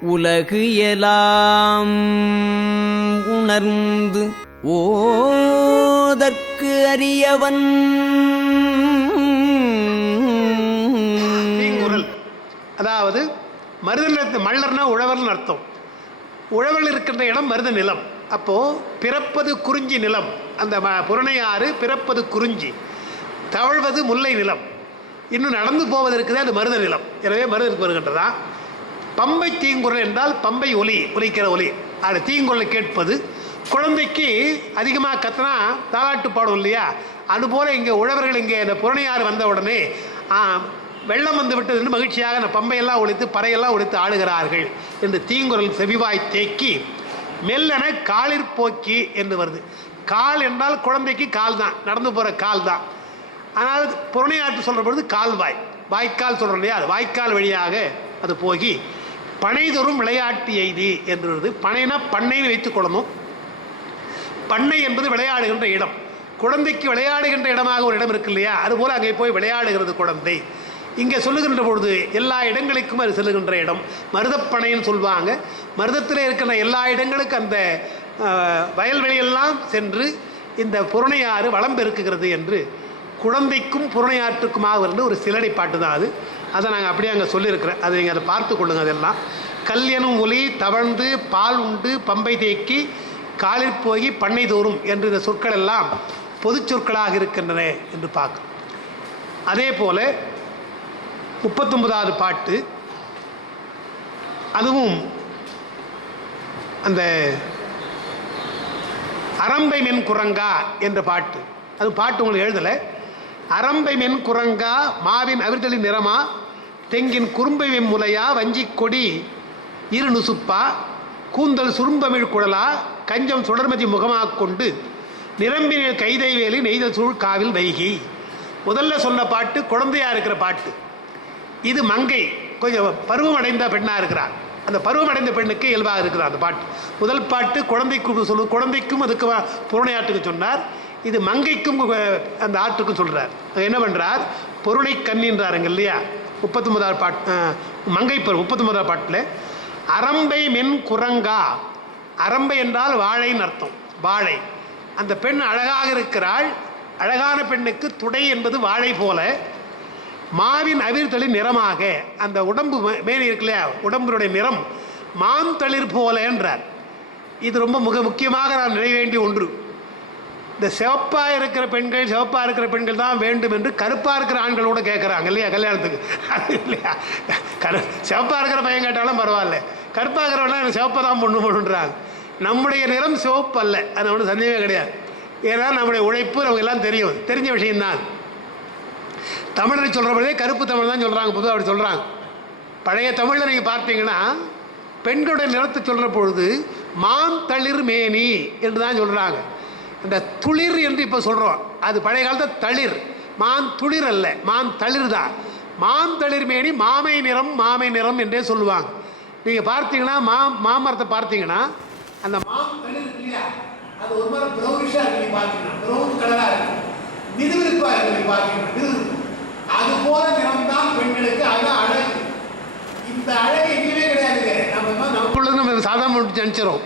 உலகு எலாம் உணர்ந்து ஓதற்கு அறியவன் தீங்குறல். அதாவது மருத நிலத்து மல்லர்னா உழவர்னு அர்த்தம். உழவல் இருக்கின்ற இடம் மருத நிலம். அப்போது பிறப்பது குறிஞ்சி நிலம். அந்த ம- புறணையாறு பிறப்பது குறிஞ்சி. தவழ்வது முல்லை நிலம். இன்னும் நடந்து போவதற்கு தான் அது மருத நிலம். எனவே மருதற்கு வருகின்றதான் பம்பை தீங்குரல் என்றால் பம்பை ஒலி ஒலிக்கிற ஒலி. அது தீங்குரலை கேட்பது. குழந்தைக்கு அதிகமாக கத்தனா தாலாட்டு பாடும் இல்லையா? அதுபோல் இங்கே உழவர்கள் இங்கே இந்த புறணையாறு வந்த உடனே வெள்ளம் வந்து விட்டது என்று மகிழ்ச்சியாக அந்த பம்பையெல்லாம் ஒழித்து பறையெல்லாம் ஒழித்து ஆடுகிறார்கள் என்று தீங்குரல் செவிவாய் தேக்கி மெல்லன காலிற் போக்கி என்று வருது. கால் என்றால் குழந்தைக்கு கால் தான் நடந்து போகிற கால் தான். ஆனால் புறணையாற்று சொல்கிற பொழுது கால்வாய் வாய்க்கால் சொல்கிறோம் இல்லையா? அது வாய்க்கால் வழியாக அது போகி பனைதொரும் விளையாட்டு எய்தி என்றது. பனைனா பண்ணைன்னு வைத்துக் கொள்ளணும். பண்ணை என்பது விளையாடுகின்ற இடம். குழந்தைக்கு விளையாடுகின்ற இடமாக ஒரு இடம் இருக்கு இல்லையா? அதுபோல் அங்கே போய் விளையாடுகிறது குழந்தை. இங்கே சொல்லுகின்ற பொழுது எல்லா இடங்களுக்கும் அது செல்லுகின்ற இடம். மருதப்பனைன்னு சொல்லுவாங்க மருதத்தில் இருக்கிற எல்லா இடங்களுக்கும் அந்த வயல்வெளியெல்லாம் சென்று இந்த புறணையாறு வளம் பெருக்குகிறது என்று குழந்தைக்கும் புறணையாற்றுக்குமாக இருந்து ஒரு சிலடை பாட்டு தான் அது. அதை நாங்கள் அப்படியே அங்கே சொல்லியிருக்கிறேன். அதை நீங்கள் அதை பார்த்து கொள்ளுங்க அதெல்லாம். கல்யனும் ஒலி தவழ்ந்து பால் உண்டு பம்பை தேக்கி காலில் போய் பண்ணை தோறும் என்று இந்த சொற்கள் எல்லாம் பொது சொற்களாக இருக்கின்றன என்று பார்க்க. அதே போல முப்பத்தொன்பதாவது பாட்டு. அதுவும் அந்த அரம்பை மென் குரங்கா என்ற பாட்டு. அது பாட்டு உங்களுக்கு எழுதலை. அரம்பை மென் குரங்கா மாவின் அவிர்தலின் நிறமா தெங்கின் குறும்பை வெம்முலையா வஞ்சிக் கொடி இரு நுசுப்பா கூந்தல் சுரும்பமிழ் குழலா கஞ்சம் சுடர்மதி முகமாக கொண்டு நிரம்பினில் கைதைவேலி நெய்தல் சூழ் காவில் வைகி. முதல்ல சொன்ன பாட்டு குழந்தையாக இருக்கிற பாட்டு. இது மங்கை. கொஞ்சம் பருவம் அடைந்த பெண்ணாக இருக்கிறார் அந்த பருவம் அடைந்த பெண்ணுக்கு இயல்பாக இருக்கிறார் அந்த பாட்டு. முதல் பாட்டு குழந்தைக்கு சொல்லு குழந்தைக்கும் அதுக்கு புறணையாட்டுக்கு சொன்னார். இது மங்கைக்கும் அந்த ஆற்றுக்கும் சொல்கிறார் என்ன பண்ணுறார் பொருளை கண்ணின்றாருங்க இல்லையா? முப்பத்தி ஒன்பதாவது பாட் மங்கை பொருள் முப்பத்தி ஒன்பதாவது பாட்டில். அரம்பை மென் குரங்கா? அரம்பை என்றால் வாழைன்னு அர்த்தம். வாழை. அந்த பெண் அழகாக இருக்கிறாள். அழகான பெண்ணுக்கு துடை என்பது வாழை போல. மாவின் அவிர்தளின் நிறமாக. அந்த உடம்பு மே- மேனி இருக்கு இல்லையா? உடம்பினுடைய நிறம். மாந்தளிர் போல என்றார். இது ரொம்ப மிக முக்கியமாக நாம் நிறைய வேண்டிய ஒன்று. இந்த சிவப்பாக இருக்கிற பெண்கள் சிவப்பாக இருக்கிற பெண்கள் தான் வேண்டும் என்று கருப்பாக இருக்கிற ஆண்கள் கூட கேட்குறாங்க இல்லையா? கல்யாணத்துக்கு. அது இல்லையா? கரு சிவப்பாக இருக்கிற பையன் கேட்டாலும் பரவாயில்ல. கருப்பாக இருக்கிறவனா எனக்கு சிவப்பை தான் பொண்ணு பொண்ணுன்றாங்க நம்முடைய நிறம் சிவப்பு அல்ல அது ஒன்றும் சந்தேகமே கிடையாது. ஏன்னா நம்முடைய உழைப்பு நமக்கு எல்லாம் தெரியும். தெரிஞ்ச விஷயம்தான். தமிழர் சொல்கிறபடியே கருப்பு தமிழ் தான் சொல்கிறாங்க பொதுவாக அப்படி சொல்கிறாங்க பழைய தமிழில் நீங்கள் பார்த்தீங்கன்னா பெண்களுடைய நிறத்தை சொல்கிற பொழுது மான் தளிர் மேனி என்று தான் சொல்கிறாங்க இந்த துளிர் என்று இப்போ சொல்கிறோம் அது பழைய காலத்தில் தளிர். மான் துளிர் அல்ல மான் தளிர் தான் மான் தளிர் மேனி மாமை நிறம் மாமை நிறம் என்றே சொல்லுவாங்க. நீங்கள் பார்த்தீங்கன்னா மா மாமரத்தை பார்த்தீங்கன்னா அந்த மாம் தளிர் இல்லையா? அது ஒரு மாதிரி ப்ரௌனிஷாக இருக்கு நீங்கள் பார்த்தீங்கன்னா. ப்ரௌன் கலராக இருக்கு. மிதுவிருப்பாக இருக்கு நீங்கள் பார்த்தீங்கன்னா மிதுவிருப்பு அது போல நிறம் தான் பெண்களுக்கு அதான் அழகு. இந்த அழகு எங்கேயுமே கிடையாது நம்ம நமக்குள்ளது நம்ம சாதாரண நினச்சிரும்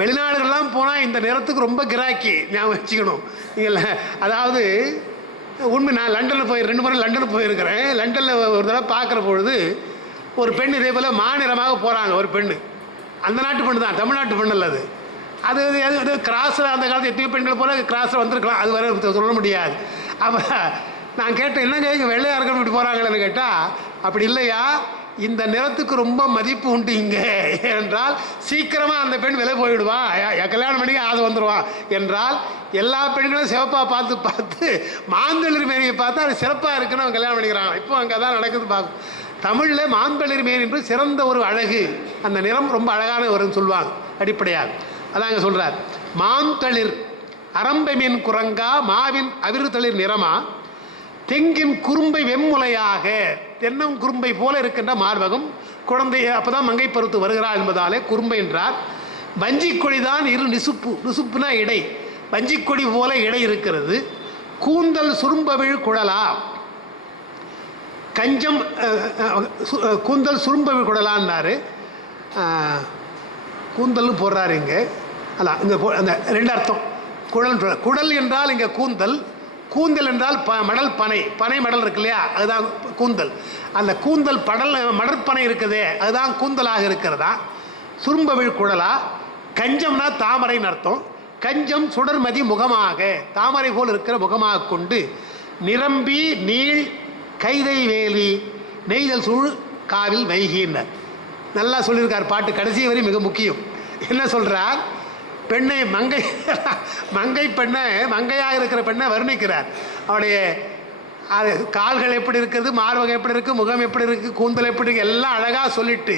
வெளிநாடுகள்லாம் போனால் இந்த நேரத்துக்கு ரொம்ப கிராக்கி ஞாபகம் வச்சுக்கணும். இல்லை அதாவது உண்மை நான் லண்டனில் போய் ரெண்டு முறை லண்டனுக்கு போயிருக்கிறேன். லண்டனில் ஒரு தடவை பார்க்குற பொழுது ஒரு பெண் இதே போல் மாநிலமாக போகிறாங்க ஒரு பெண் அந்த நாட்டு பெண்ணு தான் தமிழ்நாட்டு பெண் அல்ல அது. அது அது கிராஸில் அந்த காலத்து எத்தனையோ பெண்கள் போல கிராஸில் வந்திருக்கலாம் அது வரை சொல்ல முடியாது. அப்போ நான் கேட்டேன் என்னங்க இங்கே வெள்ளையார்கள் இப்படி போகிறாங்களேன்னு கேட்டால் அப்படி இல்லையா? இந்த நிறத்துக்கு ரொம்ப மதிப்பு உண்டு இங்கே. என்றால் சீக்கிரமாக அந்த பெண் விலை போயிடுவான் கல்யாணம் பண்ணி ஆசை வந்துடுவான் என்றால் எல்லா பெண்களும் சிவப்பாக பார்த்து பார்த்து மாந்தளிர் மேனியை பார்த்து அது சிறப்பாக இருக்குன்னு அவன் கல்யாணம் பண்ணிக்கிறான். இப்போ அங்கே தான் நடக்குது பார்க்கும் தமிழில் மாந்தளிர் மேனி என்று சிறந்த ஒரு அழகு. அந்த நிறம் ரொம்ப அழகான வரும்னு சொல்லுவாங்க. அடிப்படையாக. அதான் அங்கே சொல்கிறார் மாந்தளிர் அரம்பை மீன் குரங்கா மாவின் அவிர்தளிர் நிறமா தெங்கின் குறும்பை வெம்முலையாக தென்னம் குறும்பை போல இருக்கின்ற மார்பகம். குழந்தை அப்போதான் மங்கை பருத்து வருகிறாள் என்பதாலே குறும்பை என்றார். வஞ்சிக்கொடி தான் இரு நிசுப்பு நிசுப்புனா இடை. வஞ்சிக்கொடி போல இடை இருக்கிறது. கூந்தல் சுரும்பவிழ் குழலா கஞ்சம் சு- கூந்தல் சுரும்பவிழ் குழலான்னாரு கூந்தல்னு போடுறாரு இங்கே. அல்ல இங்கே போ அந்த ரெண்டு அர்த்தம். குழல் குழல் என்றால் இங்கே கூந்தல் கூந்தல் என்றால் ப மடல் பனை பனை மடல் இருக்கு இல்லையா அதுதான் கூந்தல். அந்த கூந்தல் படல் மடற்பனை இருக்குதே அதுதான் கூந்தலாக இருக்கிறதா? சுரும்பவிழ் குழலா? கஞ்சம்னா தாமரைன்னு அர்த்தம். கஞ்சம் சுடர்மதி முகமாக தாமரை போல் இருக்கிற முகமாக கொண்டு நிரம்பி நீள் கைதை வேலி நெய்தல் சூழ் காவில் வைகின்னர் நல்லா சொல்லியிருக்கார் பாட்டு. கடைசி வரை மிக முக்கியம். என்ன சொல்கிறார் பெண்ணை மங்கை மங்கை பெண்ணை மங்கையாக இருக்கிற பெண்ணை வர்ணிக்கிறார். அவருடைய அது கால்கள் எப்படி இருக்குது மார்பகம் எப்படி இருக்குது முகம் எப்படி இருக்குது கூந்தல் எப்படி இருக்குது எல்லாம் அழகாக சொல்லிட்டு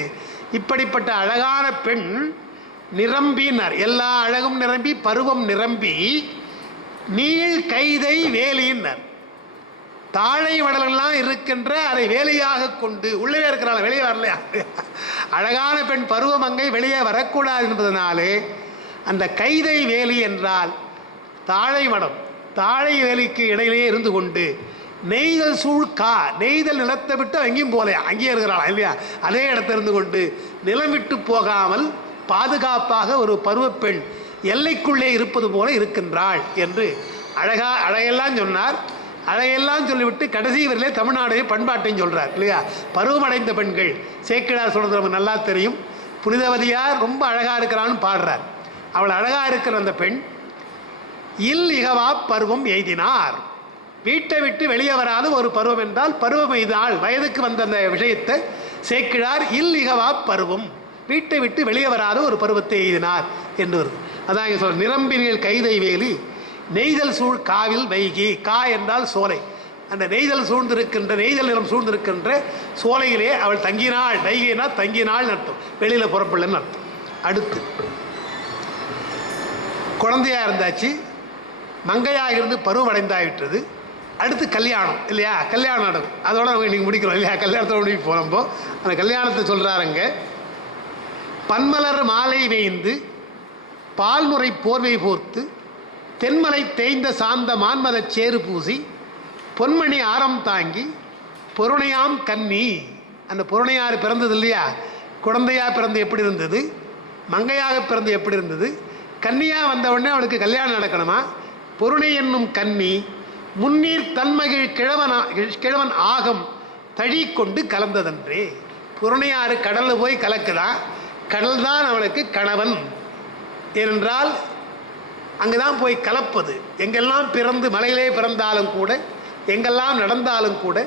இப்படிப்பட்ட அழகான பெண் நிரம்பினார். எல்லா அழகும் நிரம்பி பருவம் நிரம்பி நீள் கைதை வேலின்னார் தாழை வடலெல்லாம் இருக்கின்ற அதை வேலையாக கொண்டு உள்ளே இருக்கிறாள் வெளியே வரலையா? அழகான பெண் பருவமங்கை வெளியே வரக்கூடாது என்பதனாலே அந்த கைதை வேலி என்றால் தாழை மடம். தாழை வேலிக்கு இடையிலே இருந்து கொண்டு நெய்தல் சூழ் கா நெய்தல் நிலத்தை விட்டு அங்கேயும் போகலையா? அங்கேயே இருக்கிறாளா இல்லையா? அதே இடத்துல இருந்து கொண்டு நிலம் விட்டு போகாமல் பாதுகாப்பாக ஒரு பருவப்பெண் எல்லைக்குள்ளே இருப்பது போல இருக்கின்றாள் என்று அழகா அழகெல்லாம் சொன்னார். அதையெல்லாம் சொல்லிவிட்டு கடைசி வரையிலே தமிழ்நாடைய பண்பாட்டையும் சொல்கிறார் இல்லையா? பருவமடைந்த பெண்கள் சேக்கிடார் சொல்கிறது நமக்கு நல்லா தெரியும். புனிதவதியார் ரொம்ப அழகாக இருக்கிறான்னு பாடுறார். அவள் அழகாக இருக்கிற அந்த பெண் இல் இகவா பருவம் எய்தினார். வீட்டை விட்டு வெளியே வராத ஒரு பருவம் என்றால் பருவம் எய்தாள். வயதுக்கு வந்த அந்த விஷயத்தை சேர்க்கிறார். இல் இகவா பருவம். வீட்டை விட்டு வெளியே வராத ஒரு பருவத்தை எய்தினார் என்று வருது அதான் இங்கே சொல்ற நிரம்பினில் கைதை வேலி நெய்தல் சூழ் காவில் வைகி. கா என்றால் சோலை. அந்த நெய்தல் சூழ்ந்திருக்கின்ற நெய்தல் நிலம் சூழ்ந்திருக்கின்ற சோலையிலே அவள் தங்கினாள். வைகைனா தங்கினாள் அர்த்தம். வெளியில் புறப்படலன்னு அர்த்தம். அடுத்து. குழந்தையா இருந்தாச்சு மங்கையாக இருந்து பருவமடைந்தாயிட்டது அடுத்து கல்யாணம் இல்லையா? கல்யாணம் நடக்கும். அதோட நம்ம இன்னைக்கு முடிக்கிறோம் இல்லையா? கல்யாணத்தோட முடிவு போனப்போ அந்த கல்யாணத்தை சொல்கிறாருங்க பன்மலர் மாலை வேய்ந்து பால்முறை போர்வை போர்த்து தென்மலை தேய்ந்த சாந்த மான்மதச் சேறு பூசி பொன்மணி ஆரம் தாங்கி பொருணையாம் கன்னி. அந்த பொருணையார் பிறந்தது இல்லையா? குழந்தையாக பிறந்து எப்படி இருந்தது? மங்கையாக பிறந்து எப்படி இருந்தது? கன்னியாக வந்தவுடனே அவளுக்கு கல்யாணம் நடக்கணுமா? பொருணை என்னும் கன்னி முன்னீர் தன்மகிழ் கிழவன் கிழவன் ஆகம் தழி கொண்டு கலந்ததன்றே. புறணையாறு கடலில் போய் கலக்குதான் கடல் தான் அவளுக்கு கணவன். ஏனென்றால் அங்கே தான் போய் கலப்பது. எங்கெல்லாம் பிறந்து மலையிலே பிறந்தாலும் கூட எங்கெல்லாம் நடந்தாலும் கூட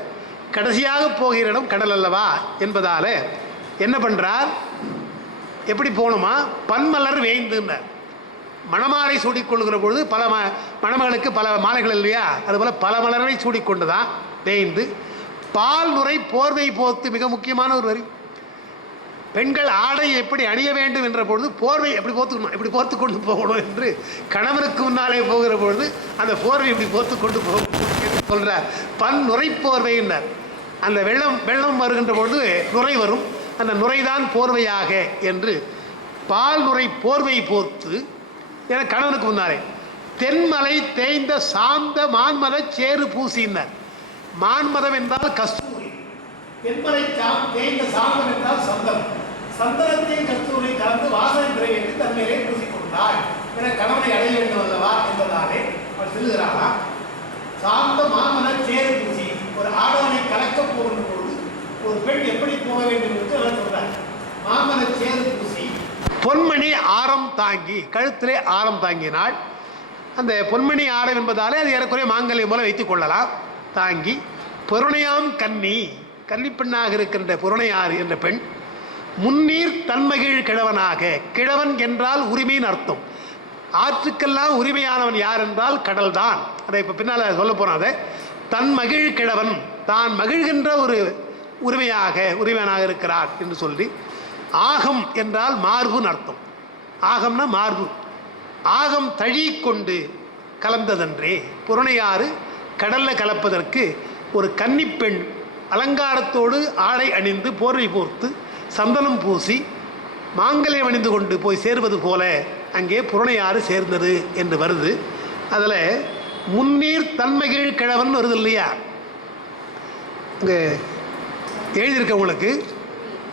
கடைசியாக போகிற இடம் கடல் அல்லவா? என்பதால் என்ன பண்ணுறார் எப்படி போகணுமா பன்மலர் வேய்ந்துன்னார் மணமாலை சூடிக்கொள்கிற பொழுது பல ம மணமகளுக்கு பல மாலைகள் இல்லையா? அதுபோல் பல மலரை சூடிக்கொண்டு தான் தேய்ந்து பால் நுரை போர்வை போர்த்து மிக முக்கியமான ஒரு வரி. பெண்கள் ஆடை எப்படி அணிய வேண்டும் என்ற பொழுது போர்வை எப்படி போத்துக்கணும் எப்படி போர்த்து கொண்டு போகணும் என்று கணவனுக்கு முன்னாலே போகிற பொழுது அந்த போர்வை இப்படி போர்த்து கொண்டு போகணும் சொல்கிறார் பன் நுரை போர்வையினர். அந்த வெள்ளம் வெள்ளம் வருகின்ற பொழுது நுரை வரும். அந்த நுரைதான் போர்வையாக என்று பால் நுரை போர்வை போர்த்து என கணவனுக்கு முன்னாரே தென்மலை தேய்ந்த சாந்த மான்மத சேறு பூசினர் மான்மதம் என்றால் கஸ்தூரி. தென்மலை தேய்ந்த சாந்தம் என்றால் சந்தனம். சந்தனத்தை கஸ்தூரி கலந்து வாசனை திரையிட்டு தன்மையிலே பூசிக்கொண்டார். என கணவனை அடைய வேண்டும் அல்லவா என்பதாலே அவர் சொல்லுகிறாரா? சாந்த மாமன சேறு பூசி ஒரு ஆடவனை கலக்க போகும் பொழுது ஒரு பெண் எப்படி போக வேண்டும் என்று அவர் சொல்றார். மாமன சேரு பூசி பொன்மணி ஆரம் தாங்கி கழுத்திலே ஆரம் தாங்கினாள் அந்த பொன்மணி ஆரம் என்பதாலே அது ஏறக்குறைய மாங்கல்யம் போல வைத்துக் கொள்ளலாம். தாங்கி பொருணையாம் கன்னி கன்னிப்பெண்ணாக இருக்கின்ற புறணையாறு என்ற பெண் முன்னீர் தன்மகிழ் கிழவனாக கிழவன் என்றால் உரிமையின் அர்த்தம். ஆற்றுக்கெல்லாம் உரிமையானவன் யார் என்றால் கடல் தான் அதை இப்போ பின்னால் சொல்ல போகிறோம் அதை. தன் மகிழ் கிழவன் தான் மகிழ்கின்ற ஒரு உரிமையாக உரிமையனாக இருக்கிறார் என்று சொல்லி ஆகம் என்றால் மார்புன்னு அர்த்தம். ஆகம்னா மார்பு. ஆகம் தழி கொண்டு கலந்ததன்றே புறணையாறு கடல்ல கலப்பதற்கு ஒரு கன்னிப்பெண் அலங்காரத்தோடு ஆடை அணிந்து போர்வை போர்த்து சந்தனம் பூசி மாங்கல்யம் அணிந்து கொண்டு போய் சேர்வது போல அங்கே புறணையாறு சேர்ந்தது என்று வருது. அதில் முன்னீர் தன்மகிழ் கிழவன் வருது இல்லையா? இங்கே எழுதியிருக்கவங்களுக்கு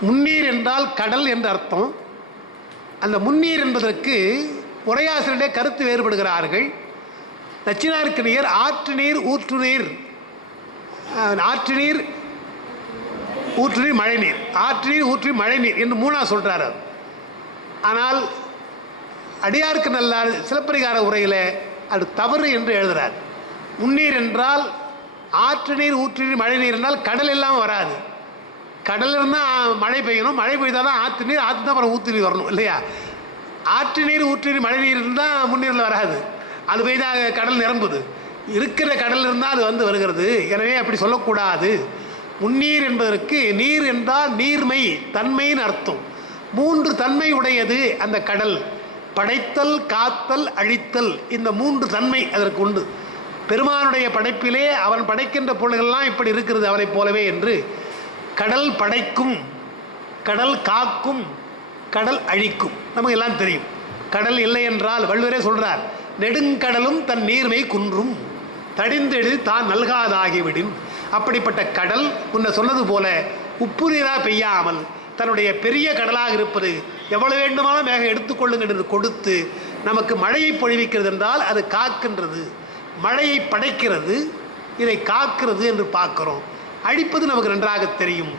முன்னீர் என்றால் கடல் என்று அர்த்தம். அந்த முன்னீர் என்பதற்கு உரையாசிரியர்களே கருத்து வேறுபடுகிறார்கள். நச்சினாருக்கு நீர் ஆற்று நீர் ஊற்று நீர் ஆற்று நீர் ஊற்று நீர் மழை நீர் ஆற்று நீர் ஊற்று நீர் மழை நீர் என்று மூணாக சொல்கிறார் அவர். ஆனால் அடியாருக்கு நல்லா சிலப்பதிகார உரையில் அது தவறு என்று எழுதுகிறார் முன்னீர் என்றால் ஆற்று நீர் ஊற்று நீர் மழை நீர் என்றால் கடல் எல்லாம் வராது. கடல் இருந்தால் மழை பெய்யணும். மழை பெய்தால் தான் ஆற்று நீர் ஆற்று தான் அப்புறம் ஊற்று நீர் வரணும் இல்லையா? ஆற்று நீர் ஊற்று நீர் மழை நீர் இருந்தால் முன்னீரில் வராது. அது பெய்தால் கடல் நிரம்புது. இருக்கிற கடல் இருந்தால் அது வந்து வருகிறது. எனவே அப்படி சொல்லக்கூடாது. முன்னீர் என்பதற்கு நீர் என்றால் நீர்மை தன்மைன்னு அர்த்தம். மூன்று தன்மை உடையது அந்த கடல். படைத்தல் காத்தல் அழித்தல் இந்த மூன்று தன்மை அதற்கு உண்டு. பெருமானுடைய படைப்பிலே அவன் படைக்கின்ற பொருள்கள்லாம் இப்படி இருக்கிறது அவனைப் போலவே என்று கடல் படைக்கும் கடல் காக்கும் கடல் அழிக்கும். நமக்கு எல்லாம் தெரியும். கடல் இல்லை என்றால் வள்ளுவரே சொல்கிறார் நெடுங்கடலும் தன் நீர்மை குன்றும் தடிந்தெடு தான் நல்காதாகிவிடின் அப்படிப்பட்ட கடல் முன்ன சொன்னது போல உப்பு நீராக பெய்யாமல் தன்னுடைய பெரிய கடலாக இருப்பது எவ்வளவு வேண்டுமானாலும் மேக எடுத்துக்கொள்ளுங்கள் என்று கொடுத்து நமக்கு மழையை பொழிவிக்கிறது என்றால் அது காக்கின்றது. மழையை படைக்கிறது இதை காக்கிறது என்று பார்க்கிறோம். அழிப்பது நமக்கு நன்றாக தெரியும்.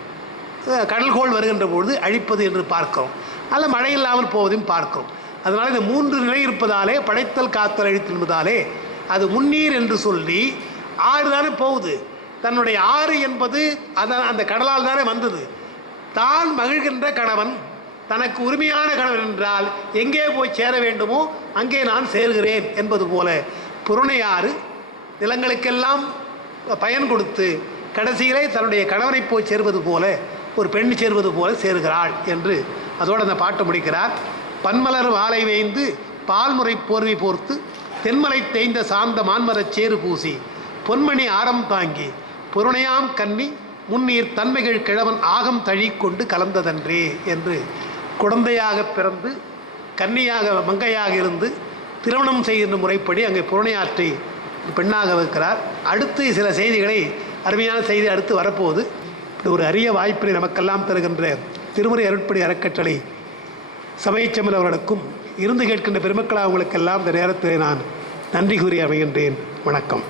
கடல்கோள் வருகின்ற பொழுது அழிப்பது என்று பார்க்கிறோம். அல்ல மழை இல்லாமல் போவதையும் பார்க்கிறோம். அதனால் இந்த மூன்று நிலை இருப்பதாலே படைத்தல் காத்தல் அழித்தல் என்பதாலே அது முன்னீர் என்று சொல்லி ஆறு தானே போகுது. தன்னுடைய ஆறு என்பது அதான் அந்த கடலால் தானே வந்தது. தான் மகிழ்கின்ற கணவன் தனக்கு உரிமையான கணவன் என்றால் எங்கே போய் சேர வேண்டுமோ அங்கே நான் சேர்கிறேன் என்பது போல. புறணையாறு நிலங்களுக்கெல்லாம் பயன் கொடுத்து கடைசியிலே தன்னுடைய கணவனை போய் சேர்வது போல ஒரு பெண் சேர்வது போல சேருகிறாள் என்று அதோடு அந்த பாட்டு முடிக்கிறார். பன்மலர் வாழை வேய்ந்து பால்முறை போர்வை போர்த்து தென்மலை தேய்ந்த சாந்த மான்மரச் சேறு பூசி பொன்மணி ஆரம் தாங்கி புருணையாம் கன்னி முன்னீர் தன்மைகள் கிழவன் ஆகம் தழிக்கொண்டு கலந்ததன்றே என்று குழந்தையாக பிறந்து கன்னியாக மங்கையாக இருந்து திருமணம் செய்கின்ற முறைப்படி அங்கே புறணையாற்றி பெண்ணாக வைக்கிறார். அடுத்து சில செய்திகளை அருமையான செய்தி அடுத்து வரப்போகுது. இப்படி ஒரு அரிய வாய்ப்பினை நமக்கெல்லாம் தருகின்ற திருமுறை அருட்படி அறக்கட்டளை சமயச்சமல் அவர்களுக்கும் இருந்து கேட்கின்ற பெருமக்களாக அவங்களுக்கெல்லாம் இந்த நேரத்தில் நான் நன்றி கூறி அமைகின்றேன். வணக்கம்.